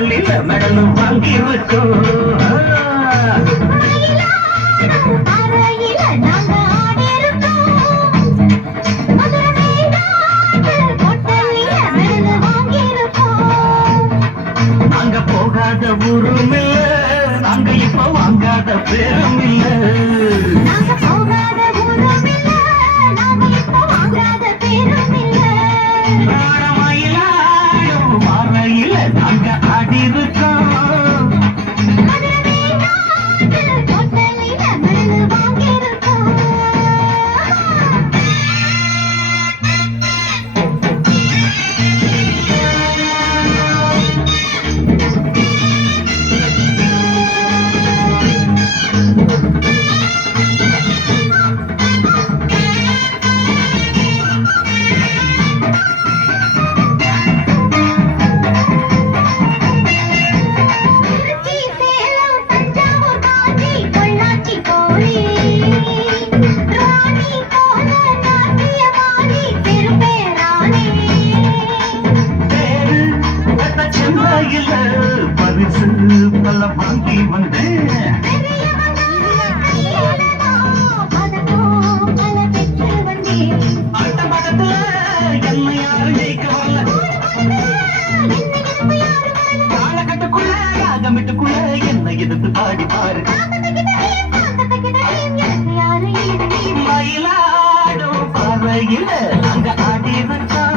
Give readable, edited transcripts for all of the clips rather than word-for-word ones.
பொட்டலில் மெடலும் வாங்கியிருக்கோம். நாங்க போகாத ஊரும் இல்ல, நாங்க இப்ப வாங்காத பேரும் இல்ல. மறையில நாங்க ஆடி இருக்கோம். பரிசு பல வாங்கி வந்தேன். அந்த பக்கத்துல என்ன யாரும் ஜெயிக்க வரல. காலகட்டுக்குள்ள ராகமிட்டுக்குள்ள என்ன எதிர்த்து பாடி பாரு. மயிலாடும் பறையில நாங்க ஆடி இருக்கோம்.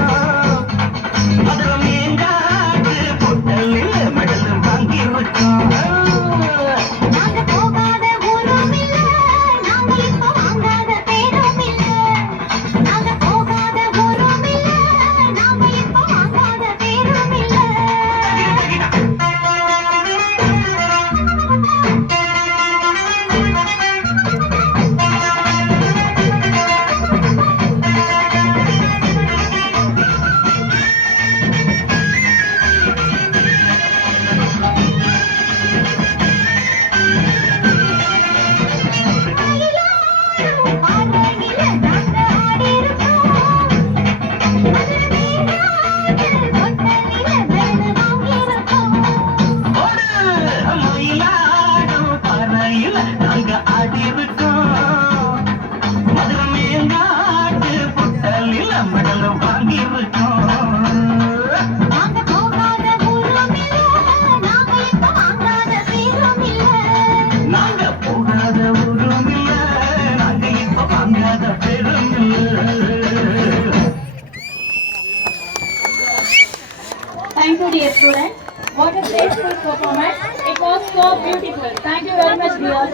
Thank you, dear students. What a graceful performance. It was so beautiful. Thank you very much, dear.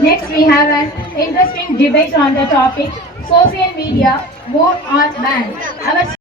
Next, we have an interesting debate on the topic social media, more or ban. Our